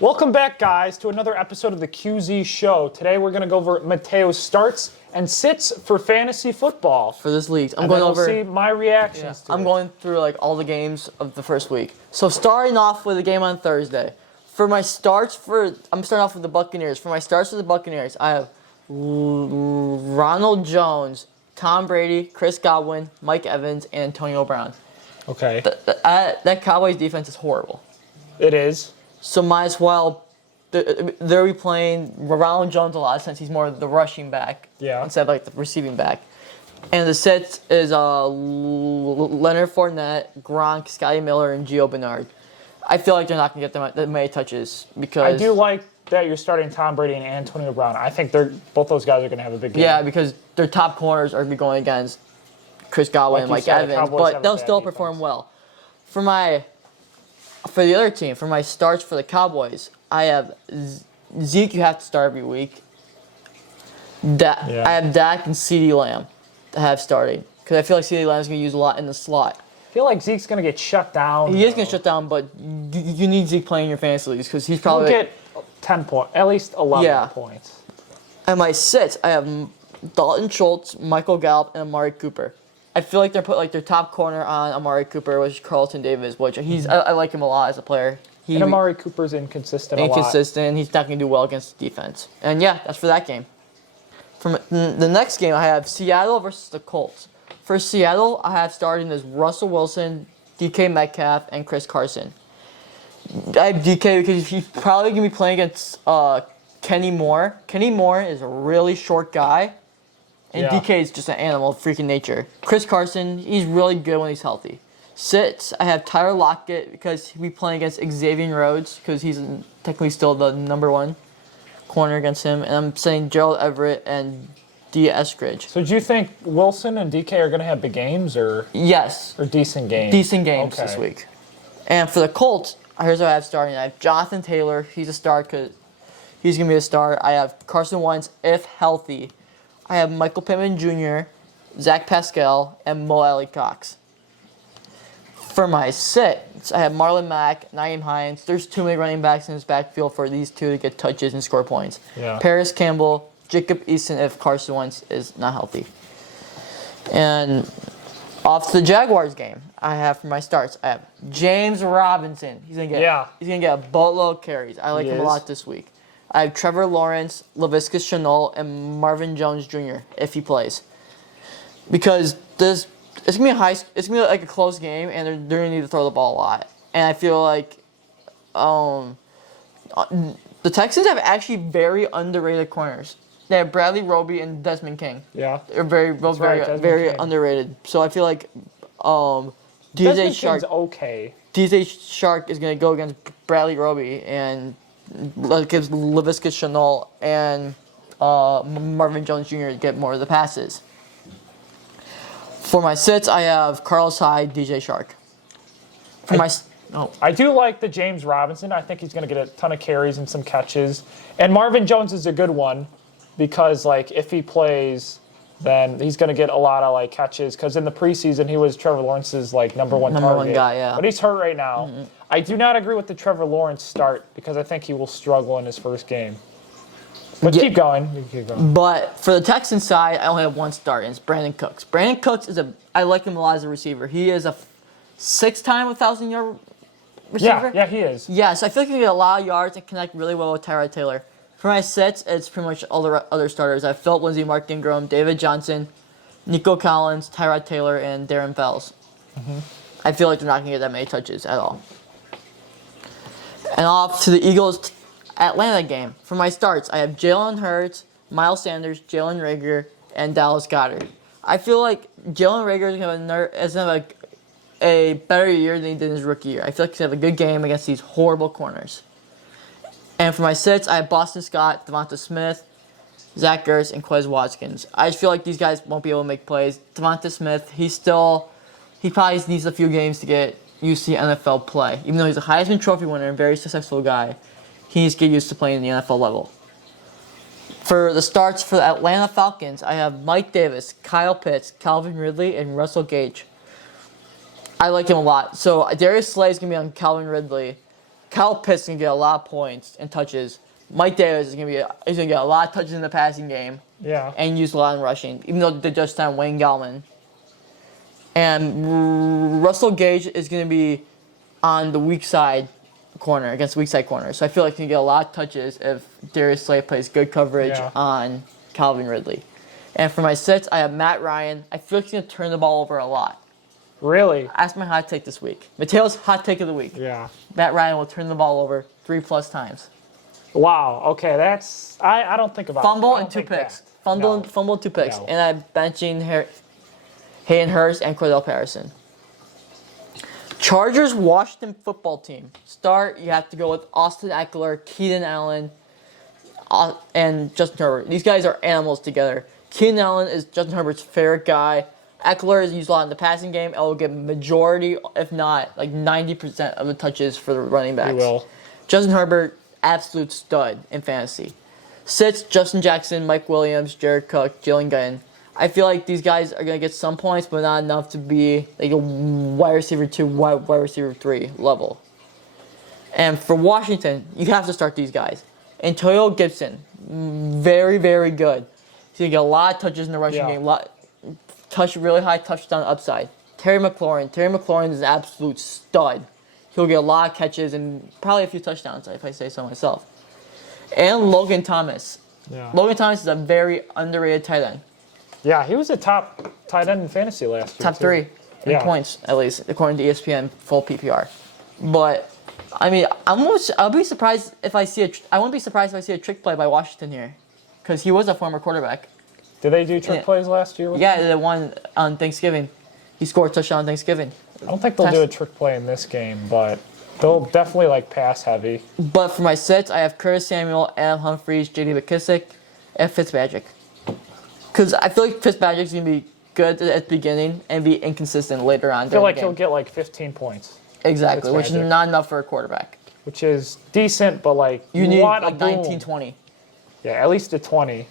Welcome back, guys, to another episode of the QZ Show. Today we're going to go over Mateo's starts and sits for fantasy football. For this league. We'll see my reactions to it. I'm going through all the games of the first week. So starting off with the game on Thursday. I'm starting off with the Buccaneers. For my starts for the Buccaneers, I have Ronald Jones, Tom Brady, Chris Godwin, Mike Evans, and Antonio Brown. Okay. That Cowboys defense is horrible. It is. So might as well, they'll be playing Ronald Jones a lot since he's more the rushing back instead of the receiving back. And the sets is Leonard Fournette, Gronk, Scotty Miller, and Gio Bernard. I feel like they're not going to get that many touches because... I do like that you're starting Tom Brady and Antonio Brown. I think both those guys are going to have a big game. Yeah, because their top corners are going to be going against Chris Godwin and Mike Evans, but they'll still perform well. For the other team, for my starts for the Cowboys, I have Zeke, you have to start every week. I have Dak and CeeDee Lamb to have starting. Because I feel like CeeDee Lamb's going to use a lot in the slot. I feel like Zeke's going to get shut down. He is going to shut down, but you need Zeke playing in your fantasy leagues because he's probably... He'll get 10 points, at least 11 points. And my sits, I have Dalton Schultz, Michael Gallup, and Amari Cooper. I feel like they're put their top corner on Amari Cooper, which is Carlton Davis, which I like him a lot as a player. And Amari Cooper's inconsistent a lot. Inconsistent. He's not going to do well against the defense. And that's for that game. From the next game, I have Seattle versus the Colts. For Seattle, I have starting as Russell Wilson, DK Metcalf, and Chris Carson. I have DK because he's probably going to be playing against Kenny Moore. Kenny Moore is a really short guy. And DK is just an animal of freaking nature. Chris Carson, he's really good when he's healthy. Sits, I have Tyler Lockett because he'll be playing against Xavier Rhodes because he's technically still the number one corner against him. And I'm saying Gerald Everett and D. Eskridge. So do you think Wilson and DK are going to have big games or? Yes. Or decent games? Decent games this week. And for the Colts, here's what I have starting. I have Jonathan Taylor. He's a start because he's going to be a start. I have Carson Wentz if healthy. I have Michael Pittman Jr., Zach Pascal, and Mo Alley Cox. For my sits, I have Marlon Mack, Nyheim Hines. There's too many running backs in this backfield for these two to get touches and score points. Yeah. Paris Campbell, Jacob Eason if Carson Wentz is not healthy. And off to the Jaguars game, I have for my starts, I have James Robinson. He's gonna get a boatload of carries. I like him a lot this week. I have Trevor Lawrence, Laviska Shenault, and Marvin Jones Jr. if he plays, because it's gonna be like a close game, and they're gonna need to throw the ball a lot. And I feel like the Texans have actually very underrated corners. They have Bradley Roby and Desmond King. Yeah, they're very underrated. So I feel like DJ Shark is gonna go against Bradley Roby and gives Laviska Shenault and Marvin Jones Jr. to get more of the passes. For my sits, I have Carlos Hyde, DJ Shark. I do like the James Robinson. I think he's going to get a ton of carries and some catches. And Marvin Jones is a good one because, if he plays, then he's going to get a lot of catches. Because in the preseason, he was Trevor Lawrence's number one target. Guy, yeah. But he's hurt right now. Mm-hmm. I do not agree with the Trevor Lawrence start because I think he will struggle in his first game. But keep going. But for the Texans side, I only have one start, and it's Brandon Cooks. Brandon Cooks I like him a lot as a receiver. He is a 6-time 1,000-yard receiver. Yeah, he is. Yeah, so I feel like he can get a lot of yards and connect really well with Tyrod Taylor. For my sets, it's pretty much all the other starters. I have Philip Lindsay, Mark Ingram, David Johnson, Nico Collins, Tyrod Taylor, and Darren Fells. Mm-hmm. I feel like they're not going to get that many touches at all. And off to the Eagles Atlanta game. For my starts, I have Jalen Hurts, Miles Sanders, Jalen Reagor, and Dallas Goedert. I feel like Jalen Reagor is going to have a better year than he did in his rookie year. I feel like he's going to have a good game against these horrible corners. And for my sits, I have Boston Scott, Devonta Smith, Zach Ertz, and Quez Watkins. I just feel like these guys won't be able to make plays. Devonta Smith, he probably needs a few games to get used to NFL play. Even though he's a Heisman Trophy winner and very successful guy, he needs to get used to playing in the NFL level. For the starts for the Atlanta Falcons, I have Mike Davis, Kyle Pitts, Calvin Ridley, and Russell Gage. I like him a lot. So Darius Slay is going to be on Calvin Ridley. Kyle Pitts can get a lot of points and touches. Mike Davis is gonna get a lot of touches in the passing game. Yeah. And use a lot in rushing, even though they just signed Wayne Gallman. And Russell Gage is going to be on the weak side corner, against weak side corner. So I feel like he can get a lot of touches if Darius Slay plays good coverage on Calvin Ridley. And for my sits, I have Matt Ryan. I feel like he's going to turn the ball over a lot. Really? That's my hot take this week. Mateo's hot take of the week. Yeah. Matt Ryan will turn the ball over 3+ times. Wow. Okay, that's I don't think about Fumble I don't and 2 think picks. that. Fumble and 2 picks. No. And I'm benching Hayden Hurst and Cordell Patterson. Chargers Washington football team. Start, you have to go with Austin Eckler, Keenan Allen, and Justin Herbert. These guys are animals together. Keenan Allen is Justin Herbert's favorite guy. Eckler is used a lot in the passing game and will get majority, if not like 90% of the touches for the running backs. He will. Justin Herbert, absolute stud in fantasy. Sits, Justin Jackson, Mike Williams, Jared Cook, Jalen Guyton. I feel like these guys are going to get some points, but not enough to be like a wide receiver 2, wide receiver 3 level. And for Washington, you have to start these guys. Antonio Gibson, very, very good. He's going to get a lot of touches in the rushing game, really high touchdown upside. Terry McLaurin is an absolute stud. He'll get a lot of catches and probably a few touchdowns, if I say so myself. And Logan Thomas. Yeah. Logan Thomas is a very underrated tight end. Yeah, he was a top tight end in fantasy last year. Top 3 in points, at least, according to ESPN full PPR. But I mean, I'll be surprised if I see I won't be surprised if I see a trick play by Washington here, because he was a former quarterback. Did they do trick plays last year? Yeah, the one on Thanksgiving. He scored a touchdown on Thanksgiving. I don't think they'll do a trick play in this game, but they'll definitely like pass heavy. But for my sets, I have Curtis Samuel, Adam Humphries, J.D. McKissick, and Fitzmagic. Because I feel like Fitzmagic's going to be good at the beginning and be inconsistent later on. I feel like he'll get like 15 points. Exactly, which is not enough for a quarterback. Which is decent, but like you need want like 19, 20. Yeah, at least a 20.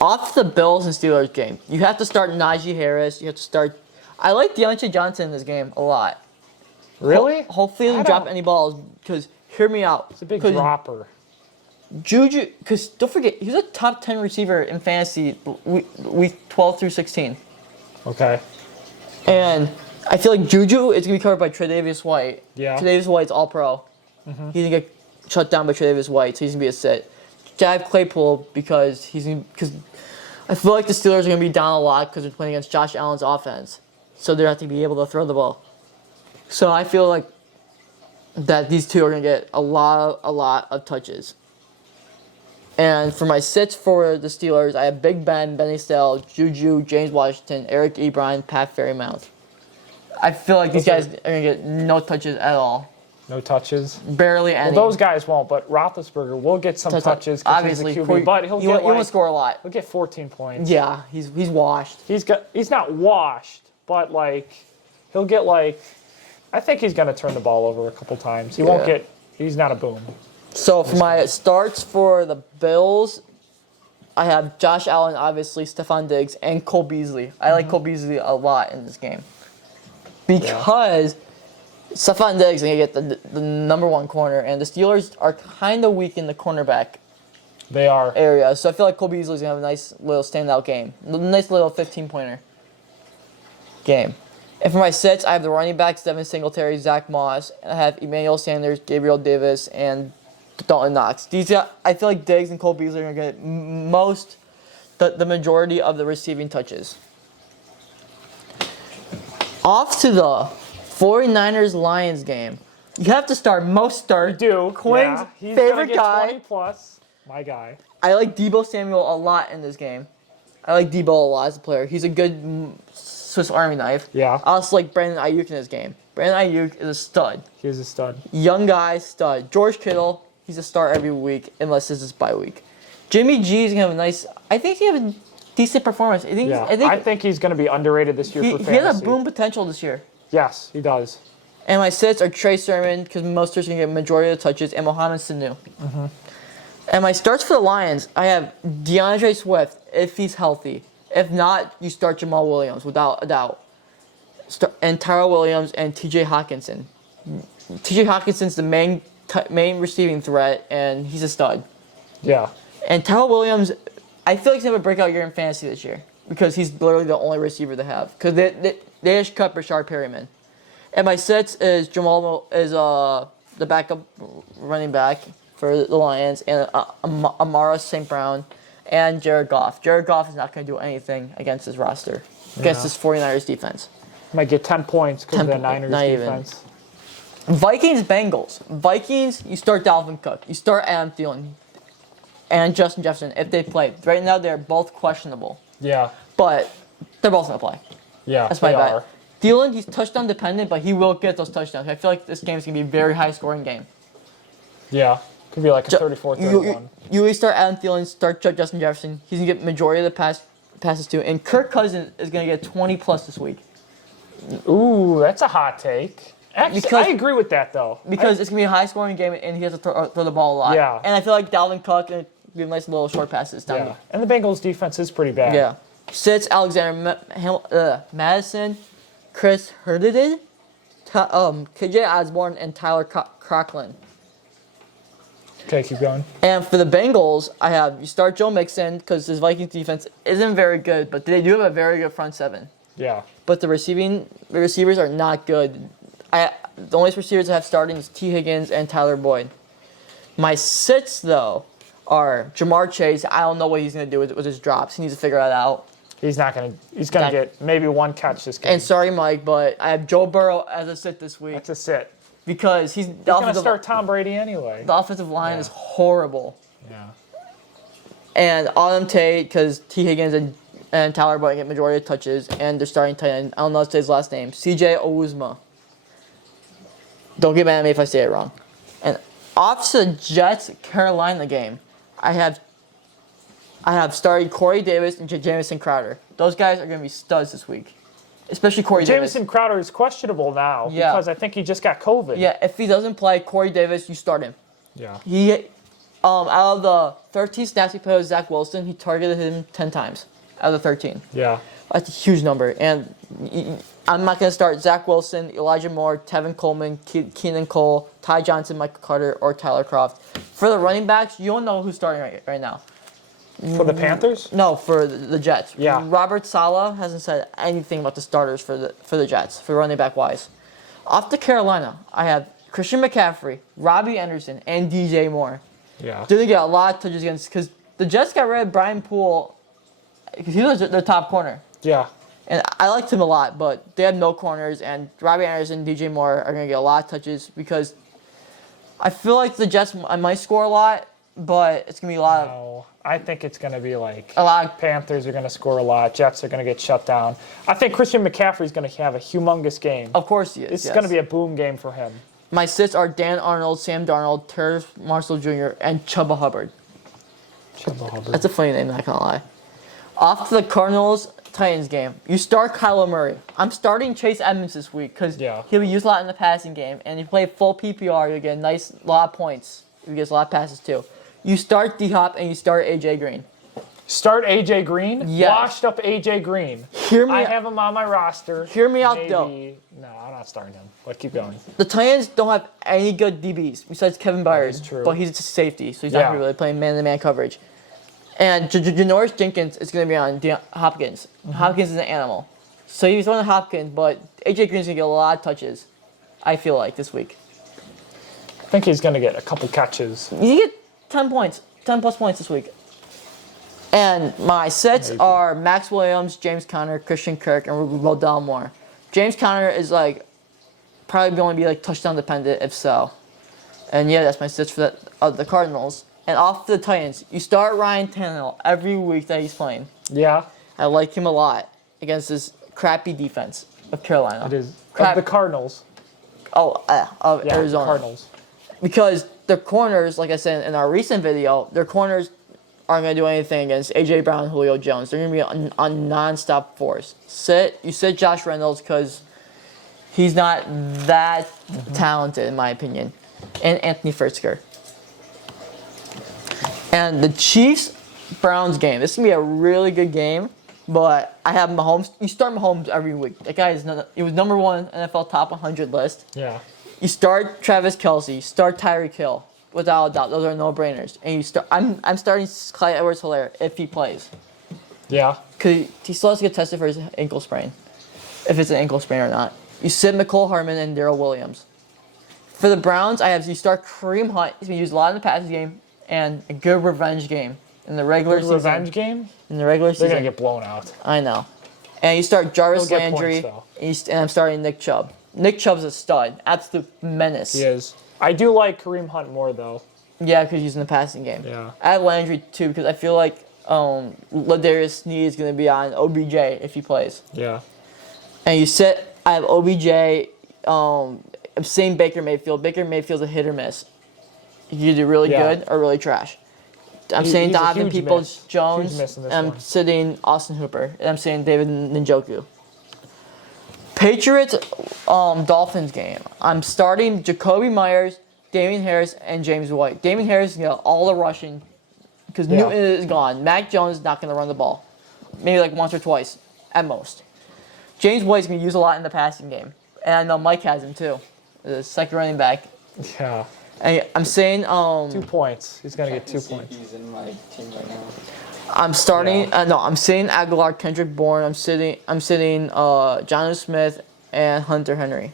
Off the Bills and Steelers game, you have to start Najee Harris. You have to start. I like Deontay Johnson in this game a lot. Really? Hopefully he doesn't drop any balls, because hear me out. It's a big dropper. Juju, because don't forget, he was a top 10 receiver in fantasy week 12 through 16. Okay. And I feel like Juju is going to be covered by Tre'Davious White. Yeah. Tre'Davious White's all-pro. He's going to get shut down by Tre'Davious White, so he's going to be a sit. Jab Claypool, because I feel like the Steelers are going to be down a lot because they're playing against Josh Allen's offense. So they're going to have to be able to throw the ball. So I feel like that these two are going to get a lot of touches. And for my sits for the Steelers, I have Big Ben, Benny Snell, Juju, James Washington, Eric Ebron, Pat Fairmouth. I feel like these guys are going to get no touches at all. No touches? Barely any. Well, those guys won't, but Roethlisberger will get some touches because he's a QB, but he won't score a lot. He'll get 14 points. Yeah, he's washed. He's not washed, but like he'll get like I think he's going to turn the ball over a couple times. He won't get. He's not a boom. So for my starts for the Bills, I have Josh Allen, obviously, Stephon Diggs, and Cole Beasley. I like Cole Beasley a lot in this game because Stephon Diggs is going to get the number 1 corner, and the Steelers are kind of weak in the cornerback area. So I feel like Cole Beasley is going to have a nice little standout game, a nice little 15-pointer game. And for my sets, I have the running backs, Devin Singletary, Zach Moss, and I have Emmanuel Sanders, Gabriel Davis, and Dalton Knox. These guys, I feel like Diggs and Cole Beasley are going to get the majority of the receiving touches. Off to the 49ers-Lions game. You have to start Mostert. You do. Quinn's He's favorite get guy. 20 plus. My guy. I like Deebo Samuel a lot in this game. I like Deebo a lot as a player. He's a good Swiss Army knife. Yeah. I also like Brandon Ayuk in this game. Brandon Ayuk is a stud. He is a stud. Young guy, stud. George Kittle, he's a start every week unless this is bye week. Jimmy G is going to have a nice... I think he's going to have a decent performance. I think he's going to be underrated this year for fantasy. He has a boom potential this year. Yes, he does. And my sits are Trey Sermon, because Mostert's going to get a majority of the touches, and Mohamed Sanu. And my starts for the Lions, I have DeAndre Swift, if he's healthy. If not, you start Jamal Williams, without a doubt. And Tyrell Williams and T.J. Hawkinson. T.J. Hawkinson's the main main receiving threat, and he's a stud. Yeah. And Tyrell Williams, I feel like he's gonna have a breakout year in fantasy this year because he's literally the only receiver they have. Because they just cut Rashard Perryman. And my sits is the backup running back for the Lions, and Amara St. Brown, and Jared Goff. Jared Goff is not going to do anything against his roster, against this 49ers defense. Might get 10 points because of the Niners defense. Vikings, Bengals. Vikings, you start Dalvin Cook. You start Adam Thielen and Justin Jefferson if they play. Right now, they're both questionable. Yeah. But they're both going to play. Yeah, that's my bet. are. Thielen, he's touchdown dependent, but he will get those touchdowns. I feel like this game is going to be a very high-scoring game. Yeah. Could be like a 34-31. You really start Adam Thielen, start Justin Jefferson. He's going to get majority of the passes too. And Kirk Cousins is going to get 20-plus this week. Ooh, that's a hot take. Actually, I agree with that, though. Because it's going to be a high-scoring game, and he has to throw the ball a lot. Yeah. And I feel like Dalvin Cook can do nice little short passes down. Yeah. And the Bengals' defense is pretty bad. Yeah. Sits Alexander Madison, Chris Herded, KJ Osborne, and Tyler Conklin. Okay, keep going. And for the Bengals, you start Joe Mixon because his Vikings defense isn't very good, but they do have a very good front seven. Yeah. But the receivers are not good. The only receivers I have starting is T. Higgins and Tyler Boyd. My sits, though, are Jamar Chase. I don't know what he's going to do with his drops. He needs to figure that out. He's going to get maybe one catch this game. And sorry, Mike, but I have Joe Burrow as a sit this week. That's a sit. Because he's going to start Tom Brady anyway. The offensive line is horrible. Yeah. And Autumn Tate, because T. Higgins and Tyler Boyd get majority of touches, and they're starting tight end. I don't know how to say his last name. C.J. Owuzma. Don't get mad at me if I say it wrong. And off to the Jets-Carolina game, I have started Corey Davis and Jamison Crowder. Those guys are going to be studs this week. Especially Corey Davis. Jamison Crowder is questionable now because I think he just got COVID. Yeah, if he doesn't play, Corey Davis, you start him. Yeah. He, out of the 13 snaps he played with Zach Wilson, he targeted him 10 times out of the 13. Yeah. That's a huge number. And I'm not going to start Zach Wilson, Elijah Moore, Tevin Coleman, Keenan Cole, Ty Johnson, Michael Carter, or Tyler Kroft. For the running backs, you don't know who's starting right now. For the Panthers? No, for the Jets. Yeah. Robert Saleh hasn't said anything about the starters for the Jets, for running back wise. Off to Carolina, I have Christian McCaffrey, Robbie Anderson, and DJ Moore. Yeah. Didn't get a lot of touches against, because the Jets got rid of Brian Poole, because he was their top corner. Yeah. And I liked him a lot, but they have no corners, and Robbie Anderson and DJ Moore are going to get a lot of touches because I feel like the Jets might score a lot, but it's going to be a lot of... I think it's going to be like a lot. Panthers are going to score a lot. Jets are going to get shut down. I think Christian McCaffrey is going to have a humongous game. Of course he is. It's going to be a boom game for him. My sits are Dan Arnold, Sam Darnold, Terrace Marshall Jr., and Chuba Hubbard. Chuba Hubbard. That's a funny name, not going to lie. Off to the Cardinals-Titans game. You start Kyler Murray. I'm starting Chase Edmonds this week because he'll be used a lot in the passing game. And if you play full PPR, you'll get a lot of points. He gets a lot of passes too. You start D-Hop and you start A.J. Green. Start A.J. Green? Yes. Washed up A.J. Green. I have him on my roster. Hear me out, though. No, I'm not starting him. But keep going. The Titans don't have any good DBs besides Kevin Byard. That's true. But he's a safety, so he's not really playing man-to-man coverage. And Janoris Jenkins is going to be on Hopkins. Mm-hmm. Hopkins is an animal. So he's on Hopkins, but A.J. Green's going to get a lot of touches, I feel like, this week. I think he's going to get a couple catches. You get 10 points, 10-plus points this week. And my sets are Max Williams, James Conner, Christian Kirk, and Rodell Moore. James Conner is probably going to be touchdown dependent, if so. And that's my sets for the Cardinals. And off to the Titans, you start Ryan Tannehill every week that he's playing. Yeah. I like him a lot against this crappy defense of Carolina. It is. Of the Cardinals. Of Arizona. Cardinals. Because their corners, like I said in our recent video, their corners aren't going to do anything against A.J. Brown and Julio Jones. They're going to be on non-stop force. You sit Josh Reynolds because he's not that talented, in my opinion. And Anthony Firtzker. And the Chiefs-Browns game. This is going to be a really good game, but I have Mahomes. You start Mahomes every week. That guy he was number one NFL top 100 list. Yeah. You start Travis Kelce, start Tyreek Hill, without a doubt. Those are no-brainers. And you start. I'm starting Clyde Edwards-Helaire if he plays. Yeah. Cause he still has to get tested for his ankle sprain, if it's an ankle sprain or not. You sit McCole Harmon and Darrell Williams. For the Browns, you start Kareem Hunt. He's been used a lot in the passing game and a good revenge game in the regular season. Revenge game? In the regular season, They're gonna get blown out. I know. And you start Jarvis They'll get Landry, points, and I'm starting Nick Chubb. Nick Chubb's a stud, absolute menace. He is. I do like Kareem Hunt more though. Yeah, because he's in the passing game. Yeah. I have Landry too because I feel like Ladarius Sneed is going to be on OBJ if he plays. Yeah. And I have OBJ. I'm saying Baker Mayfield. Baker Mayfield's a hit or miss. He can do really good or really trash. I'm saying he's a Donovan huge Peoples-Jones. Huge miss in this And I'm one. sitting Austin Hooper. And I'm saying David Njoku. Patriots Dolphins game. I'm starting Jacoby Myers, Damian Harris, and James White. Damian Harris is going to get all the rushing because Newton is gone. Mac Jones is not going to run the ball. Maybe like once or twice at most. James White's going to use a lot in the passing game. And I know Mike has him too. The second running back. Yeah. And I'm saying 2 points. He's gonna get 2 points. He's in my team right now. I'm starting. I'm sitting Aguilar, Kendrick Bourne. I'm sitting Jonnu Smith and Hunter Henry.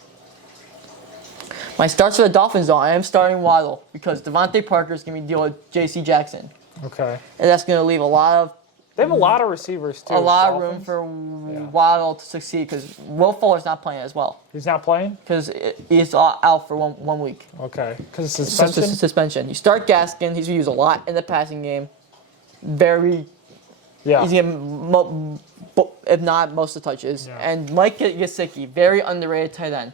My starts for the Dolphins though. I am starting Waddle because Devontae Parker is gonna be dealing with J.C. Jackson, Okay. and that's gonna leave a lot They have a lot of receivers too. of Dolphins. room for Waddle to succeed because Will Fuller's not playing as well He's not playing. because he's out for one week. Okay. Because of Suspension. suspension. Suspension. You start Gaskin. He's used a lot in the passing game. Very. Yeah. He's getting, if not most of the touches. Yeah. And Mike Gesicki, very underrated tight end.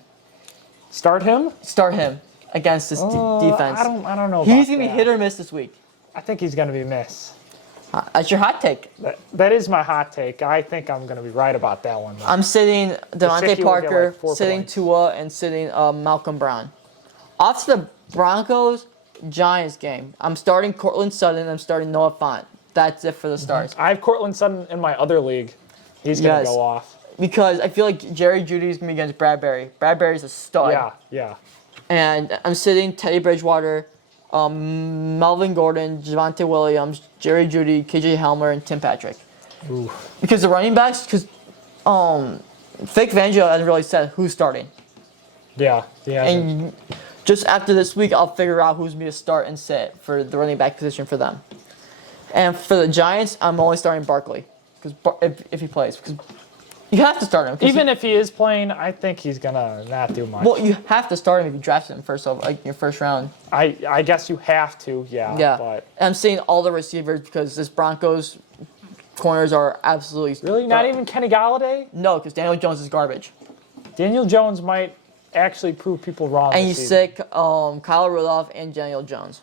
Start him. Start him against this defense. I don't know. He's about gonna be that. hit or miss this week. I think he's gonna be miss. That's your hot take. That is my hot take. I think I'm gonna be right about that one. Though. I'm sitting Gesicki Devontae will get, Parker, like, 4 sitting points. Tua, and sitting Malcolm Brown. Off to the Broncos Giants game. I'm starting Cortland Sutton. I'm starting Noah Fant. That's it for the starts. I have Cortland Sutton in my other league. He's gonna Yes. go off. Because I feel like Jerry Jeudy is going to be against Bradbury. Bradbury's a stud. Yeah. And I'm sitting Teddy Bridgewater, Melvin Gordon, Javonte Williams, Jerry Jeudy, KJ Helmer, and Tim Patrick. Ooh. Because the running backs, Vic Fangio hasn't really said who's starting. Yeah. And just after this week, I'll figure out who's going to start and sit for the running back position for them. And for the Giants, I'm only starting Barkley because if he plays, because you have to start him. Even if he is playing, I think he's gonna not do much. Well, you have to start him if you draft him first of like your first round. I guess you have to. Yeah. Yeah. But And I'm seeing all the receivers because this Broncos corners are absolutely really, not even Kenny Galladay. No, because Daniel Jones is garbage. Daniel Jones might actually prove people wrong. And you this season. sick Kyle Rudolph and Daniel Jones.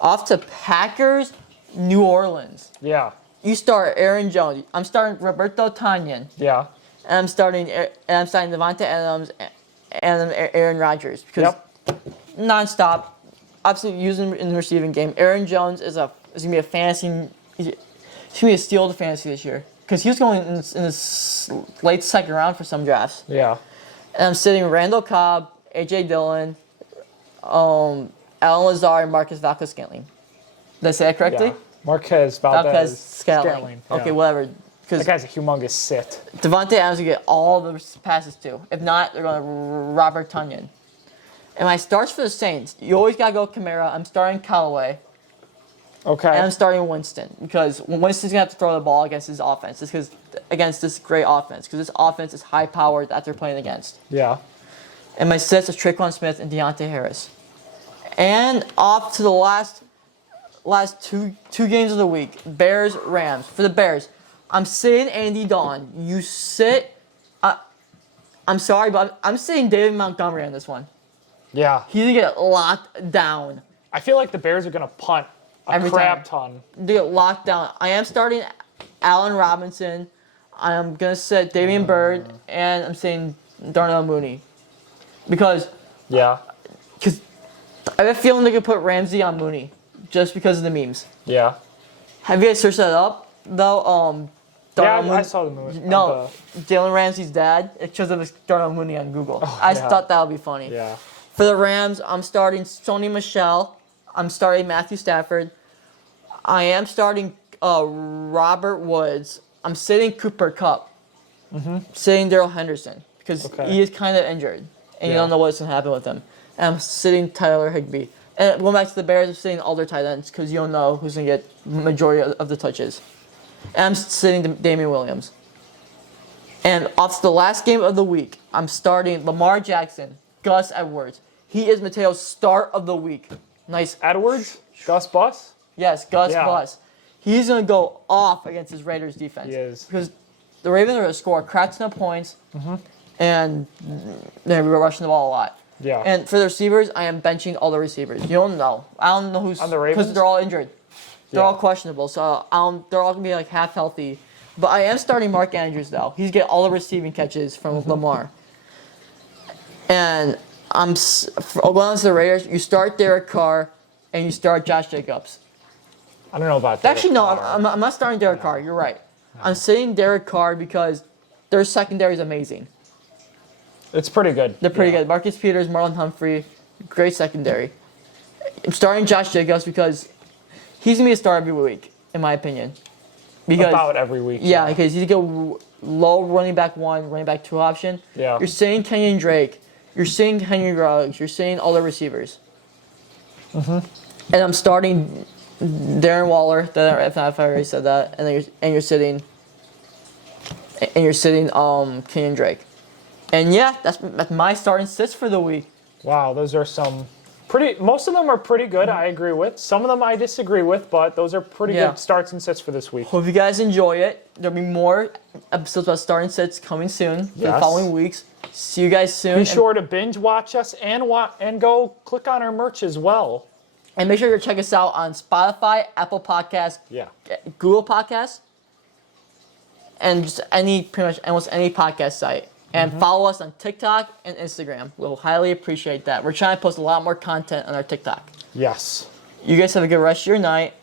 Off to Packers, New Orleans. Yeah. You start Aaron Jones. I'm starting Roberto Tanyan. Yeah. And I'm starting Devontae Adams and Aaron Rodgers because nonstop, absolutely using in the receiving game. Aaron Jones is gonna be a fantasy. He's gonna be a steal to fantasy this year because he was going in this late second round for some drafts. Yeah. And I'm sitting Randall Cobb, AJ Dillon, Alan Lazar, and Marcus Valdes-Scantling. Did I say that correctly? Yeah. Marquez Valdez Scantling. Okay, yeah. whatever. That Because guy's a humongous sit. Devontae Adams will get all the passes too. If not, they're going to Robert Tunyon. And my starts for the Saints, you always got to go Kamara. I'm starting Callaway. Okay. And I'm starting Winston because Winston's going to have to throw the ball against his offense. Against this great offense. Because this offense is high-powered that they're playing against. Yeah. And my sets are Traquan Smith and Deontay Harris. And off to the last two games of the week, Bears, Rams. For the Bears, I'm sitting Andy Dalton. You sit. I'm sorry, but I'm sitting David Montgomery on this one. Yeah. He's gonna get locked down. I feel like the Bears are gonna punt Every crap time. ton. They get locked down. I am starting Allen Robinson. I'm gonna sit Damian Bird, and I'm saying Darnell Mooney because Yeah. I have a feeling they could put Ramsey on Mooney just because of the memes. Yeah. Have you guys searched that up though? Darnell I Mooney. saw the movie. No, Jalen Ramsey's dad. It shows up as Darnell Mooney on Google. I yeah. thought that would be funny. Yeah. For the Rams, I'm starting Sony Michel. I'm starting Matthew Stafford. I am starting Robert Woods. I'm sitting Cooper Kupp. Sitting Darrell Henderson because he is kind of injured, and you don't know what's going to happen with him. And I'm sitting Tyler Higbee. And going back to the Bears, I'm sitting all their tight ends because you don't know who's going to get majority of the touches. And I'm sitting Damian Williams. And off the last game of the week, I'm starting Lamar Jackson, Gus Edwards. He is Mateo's start of the week. Nice. Edwards? Gus Bus? Yes, Gus Bus. He's going to go off against his Raiders defense. He is. Because the Ravens are going to score a crap ton of points, and they're going to be rushing the ball a lot. Yeah. And for the receivers, I am benching all the receivers. You don't know. I don't know who's... On the Ravens? Because they're all injured. They're all questionable, so they're all going to be like half healthy. But I am starting Mark Andrews, though. He's getting all the receiving catches from Lamar. And going on to the Raiders, you start Derek Carr, and you start Josh Jacobs. I don't know about that. Actually, no, I'm not starting Derek Carr. You're right. I'm sitting Derek Carr because their secondary is amazing. It's pretty good. They're pretty good. Marcus Peters, Marlon Humphrey, great secondary. I'm starting Josh Jacobs because he's going to be a star every week, in my opinion. About every week. Yeah, because he's going to go low running back 1, running back 2 option. Yeah. You're sitting Kenyon Drake. You're sitting Henry Ruggs. You're sitting all the receivers. And I'm starting Darren Waller. If I already said that, and you're sitting Kenyon Drake. And yeah, that's my starting sits for the week. Wow, those are some pretty. Most of them are pretty good. I agree with. Some of them I disagree with, but those are pretty good starts and sits for this week. Hope you guys enjoy it. There'll be more episodes about starting sits coming soon for the following weeks. See you guys soon. Be sure to binge watch us and go click on our merch as well. And make sure to check us out on Spotify, Apple Podcasts, Google Podcasts, and just almost any podcast site. And follow us on TikTok and Instagram. We'll highly appreciate that. We're trying to post a lot more content on our TikTok. Yes. You guys have a good rest of your night.